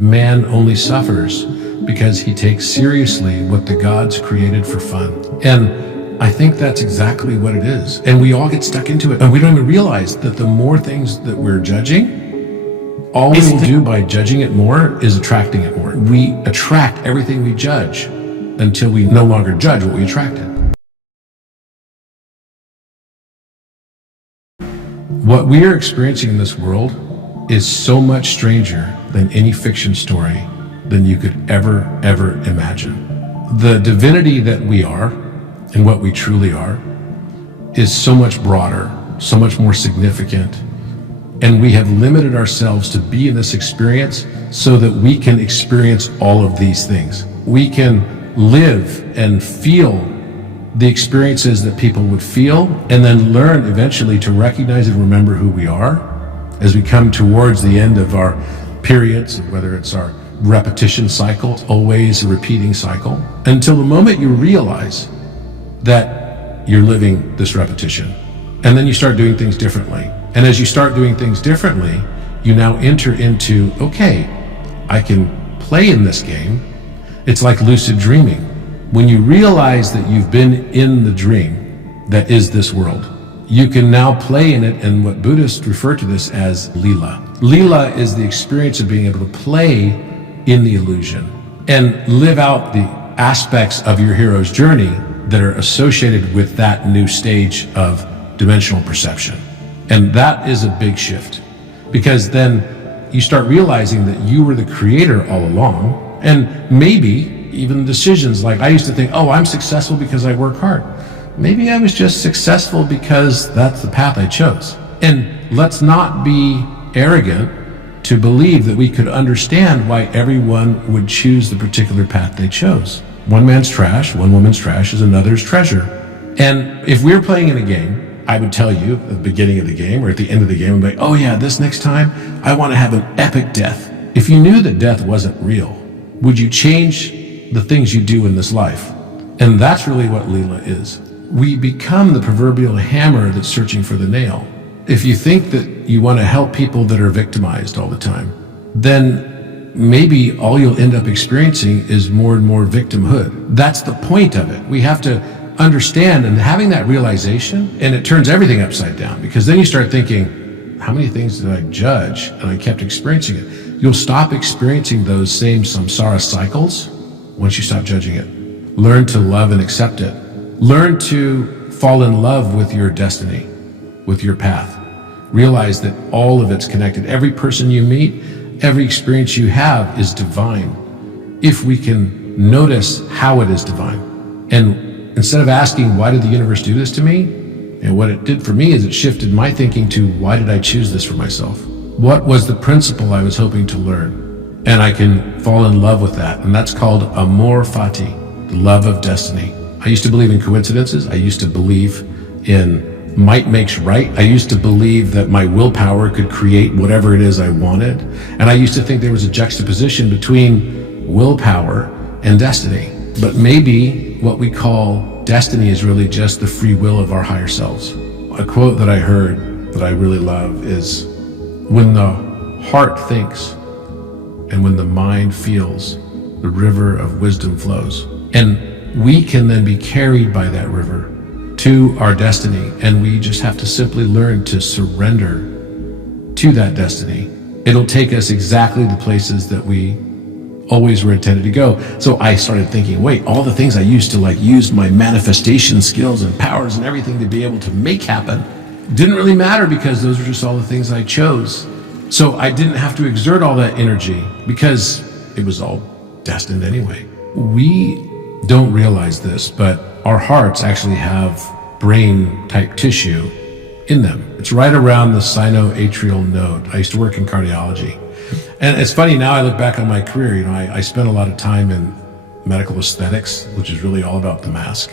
Man only suffers because he takes seriously what the gods created for fun. And I think that's exactly what it is. And we all get stuck into it. And we don't even realize that the more things that we're judging, all we will do by judging it more is attracting it more. We attract everything we judge until we no longer judge what we attracted. What we are experiencing in this world is so much stranger than any fiction story than you could ever imagine. The divinity that we are and what we truly are is so much broader, so much more significant, and we have limited ourselves to be in this experience so that we can experience all of these things. We can live and feel the experiences that people would feel, and then learn eventually to recognize and remember who we are as we come towards the end of our periods, whether it's our repetition cycle, always a repeating cycle, until the moment you realize that you're living this repetition. And then you start doing things differently. And as you start doing things differently, you now enter into, okay, I can play in this game. It's like lucid dreaming. When you realize that you've been in the dream that is this world, you can now play in it, and what Buddhists refer to this as lila. Lila is the experience of being able to play in the illusion and live out the aspects of your hero's journey that are associated with that new stage of dimensional perception. And that is a big shift, because then you start realizing that you were the creator all along, and maybe even decisions like, I used to think, oh, I'm successful because I work hard. Maybe I was just successful because that's the path I chose. And let's not be arrogant to believe that we could understand why everyone would choose the particular path they chose. One man's trash, one woman's trash is another's treasure. And if we're playing in a game, I would tell you at the beginning of the game or at the end of the game, I'd be like, oh yeah, this next time, I want to have an epic death. If you knew that death wasn't real, would you change the things you do in this life? And that's really what Lila is. We become the proverbial hammer that's searching for the nail. If you think that you want to help people that are victimized all the time, then maybe all you'll end up experiencing is more and more victimhood. That's the point of it. We have to understand, and having that realization, and it turns everything upside down, because then you start thinking, how many things did I judge? And I kept experiencing it. You'll stop experiencing those same samsara cycles once you stop judging it. Learn to love and accept it. Learn to fall in love with your destiny, with your path. Realize that all of it's connected. Every person you meet, every experience you have is divine, if we can notice how it is divine. And instead of asking, why did the universe do this to me? And what it did for me is it shifted my thinking to, why did I choose this for myself? What was the principle I was hoping to learn? And I can fall in love with that. And that's called amor fati, the love of destiny. I used to believe in coincidences. I used to believe in might makes right. I used to believe that my willpower could create whatever it is I wanted. And I used to think there was a juxtaposition between willpower and destiny. But maybe what we call destiny is really just the free will of our higher selves. A quote that I heard that I really love is, when the heart thinks and when the mind feels, the river of wisdom flows. And we can then be carried by that river to our destiny, and we just have to simply learn to surrender to that destiny. It'll take us exactly the places that we always were intended to go. So I started thinking, wait, all the things I used to use my manifestation skills and powers and everything to be able to make happen didn't really matter, because those were just all the things I chose. So I didn't have to exert all that energy because it was all destined anyway. We don't realize this, but our hearts actually have brain type tissue in them. It's right around the sinoatrial node. I used to work in cardiology. And it's funny, now I look back on my career, I spent a lot of time in medical aesthetics, which is really all about the mask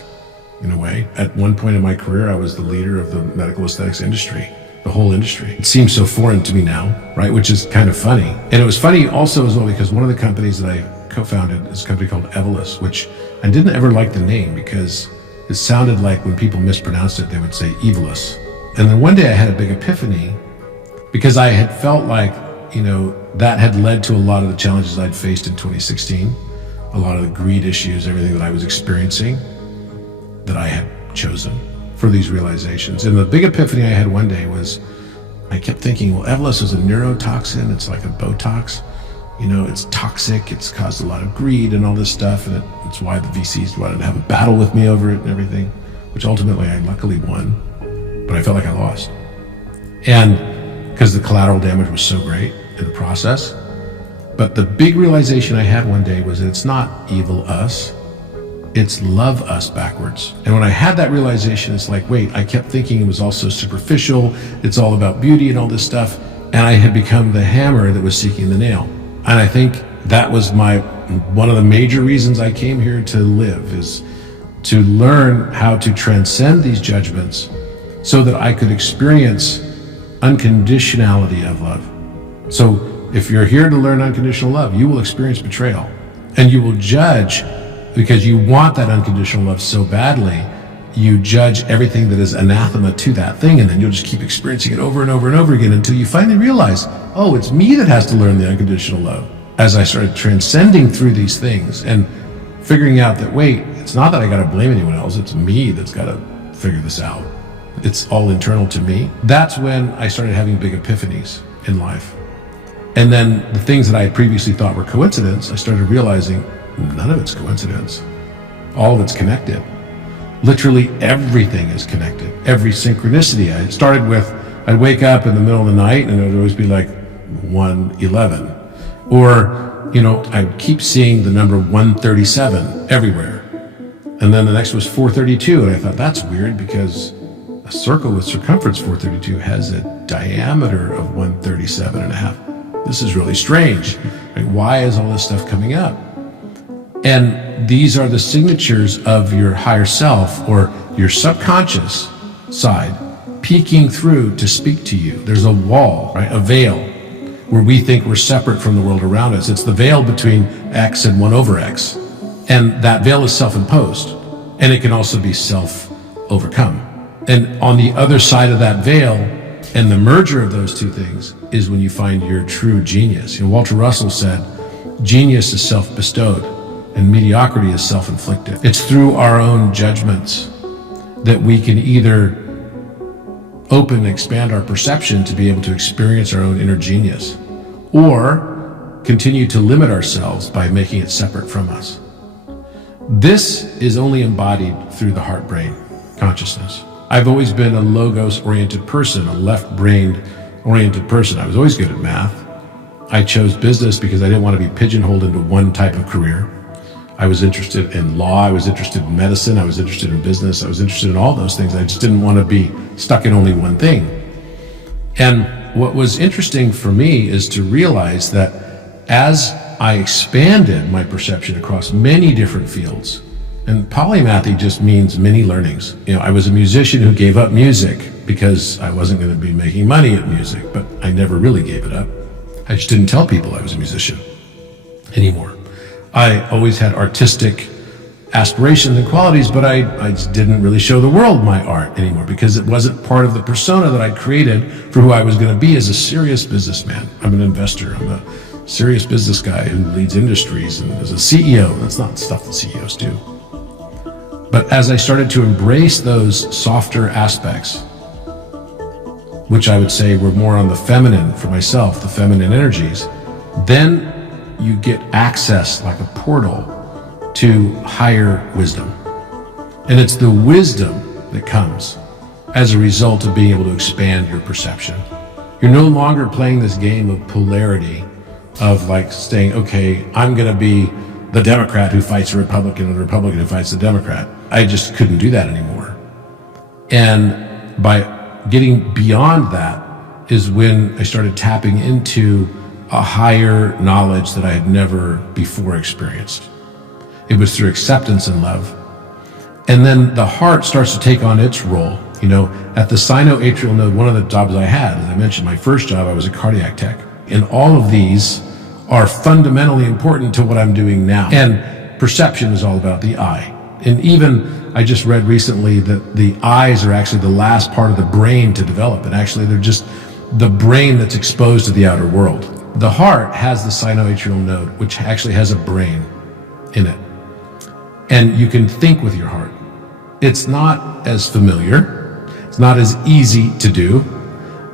in a way. At one point in my career, I was the leader of the medical aesthetics industry, the whole industry. It seems so foreign to me now, right? Which is kind of funny. And it was funny also as well because one of the companies that I co-founded is a company called Evolus, which I didn't ever like the name because it sounded like when people mispronounced it, they would say Evolus. And then one day I had a big epiphany because I had felt like that had led to a lot of the challenges I'd faced in 2016, a lot of the greed issues, everything that I was experiencing, that I had chosen for these realizations. And the big epiphany I had one day was, I kept thinking, well, Evolus is a neurotoxin. It's like a Botox. It's toxic. It's caused a lot of greed and all this stuff. And it's why the VCs wanted to have a battle with me over it and everything, which ultimately I luckily won, but I felt like I lost. And because the collateral damage was so great in the process. But the big realization I had one day was that it's not evil us, it's love us backwards. And when I had that realization, it's like, wait, I kept thinking it was all so superficial, it's all about beauty and all this stuff, and I had become the hammer that was seeking the nail. And I think that was one of the major reasons I came here to live, is to learn how to transcend these judgments so that I could experience unconditionality of love. So if you're here to learn unconditional love, you will experience betrayal, and you will judge because you want that unconditional love so badly. You judge everything that is anathema to that thing, and then you'll just keep experiencing it over and over and over again until you finally realize, oh, it's me that has to learn the unconditional love. As I started transcending through these things and figuring out that, wait, it's not that I gotta blame anyone else, it's me that's gotta figure this out. It's all internal to me. That's when I started having big epiphanies in life. And then the things that I had previously thought were coincidence, I started realizing none of it's coincidence. All of it's connected. Literally everything is connected. Every synchronicity. I started with, I'd wake up in the middle of the night and it would always be like 1:11. Or, I'd keep seeing the number 137 everywhere. And then the next was 432. And I thought, that's weird because a circle with circumference 432 has a diameter of 137.5. This is really strange. Right? Why is all this stuff coming up? And these are the signatures of your higher self, or your subconscious side, peeking through to speak to you. There's a wall, right? A veil, where we think we're separate from the world around us. It's the veil between X and 1 over X. And that veil is self-imposed. And it can also be self-overcome. And on the other side of that veil, and the merger of those two things, is when you find your true genius. Walter Russell said, genius is self-bestowed, and mediocrity is self-inflicted. It's through our own judgments that we can either open and expand our perception to be able to experience our own inner genius, or continue to limit ourselves by making it separate from us. This is only embodied through the heart-brain consciousness. I've always been a logos-oriented person, a left-brained oriented person. I was always good at math. I chose business because I didn't want to be pigeonholed into one type of career. I was interested in law, I was interested in medicine, I was interested in business, I was interested in all those things. I just didn't want to be stuck in only one thing. And what was interesting for me is to realize that as I expanded my perception across many different fields, and polymathy just means many learnings. I was a musician who gave up music because I wasn't going to be making money at music, but I never really gave it up. I just didn't tell people I was a musician anymore. I always had artistic aspirations and qualities, but I just didn't really show the world my art anymore because it wasn't part of the persona that I'd created for who I was going to be as a serious businessman. I'm an investor. I'm a serious business guy who leads industries and is a CEO. That's not stuff that CEOs do. But as I started to embrace those softer aspects, which I would say were more on the feminine for myself, the feminine energies, then you get access like a portal to higher wisdom. And it's the wisdom that comes as a result of being able to expand your perception. You're no longer playing this game of polarity of like saying, okay, I'm going to be the Democrat who fights the Republican and the Republican who fights the Democrat. I just couldn't do that anymore. And by getting beyond that is when I started tapping into a higher knowledge that I had never before experienced. It was through acceptance and love. And then the heart starts to take on its role. At the sinoatrial node, one of the jobs I had, as I mentioned, my first job, I was a cardiac tech. And all of these are fundamentally important to what I'm doing now. And perception is all about the eye. And even I just read recently that the eyes are actually the last part of the brain to develop. And actually they're just the brain that's exposed to the outer world. The heart has the sinoatrial node, which actually has a brain in it. And you can think with your heart. It's not as familiar, it's not as easy to do,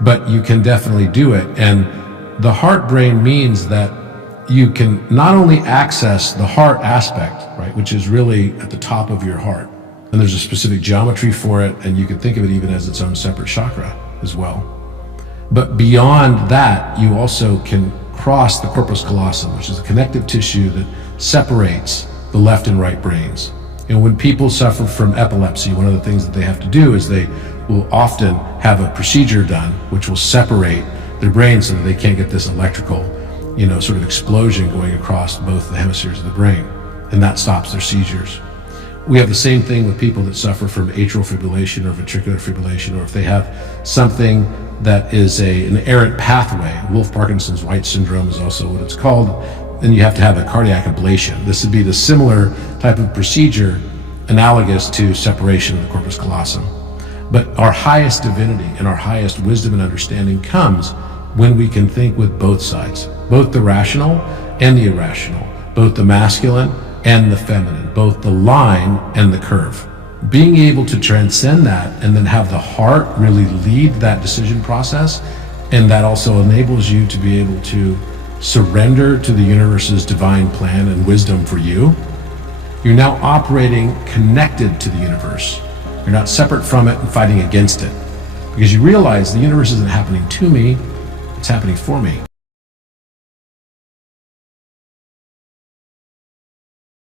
but you can definitely do it. And the heart brain means that you can not only access the heart aspect, right, which is really at the top of your heart, and there's a specific geometry for it, and you can think of it even as its own separate chakra as well. But beyond that, you also can cross the corpus callosum, which is a connective tissue that separates the left and right brains. And when people suffer from epilepsy, one of the things that they have to do is they will often have a procedure done which will separate their brain so that they can't get this electrical, sort of explosion going across both the hemispheres of the brain, and that stops their seizures. We have the same thing with people that suffer from atrial fibrillation or ventricular fibrillation, or if they have something that is an errant pathway. Wolff-Parkinson's-White syndrome is also what it's called, and you have to have a cardiac ablation. This would be the similar type of procedure analogous to separation of the corpus callosum. But our highest divinity and our highest wisdom and understanding comes when we can think with both sides, both the rational and the irrational, both the masculine and the feminine, both the line and the curve. Being able to transcend that and then have the heart really lead that decision process, and that also enables you to be able to surrender to the universe's divine plan and wisdom for you. You're now operating connected to the universe. You're not separate from it and fighting against it, because you realize the universe isn't happening to me, it's happening for me.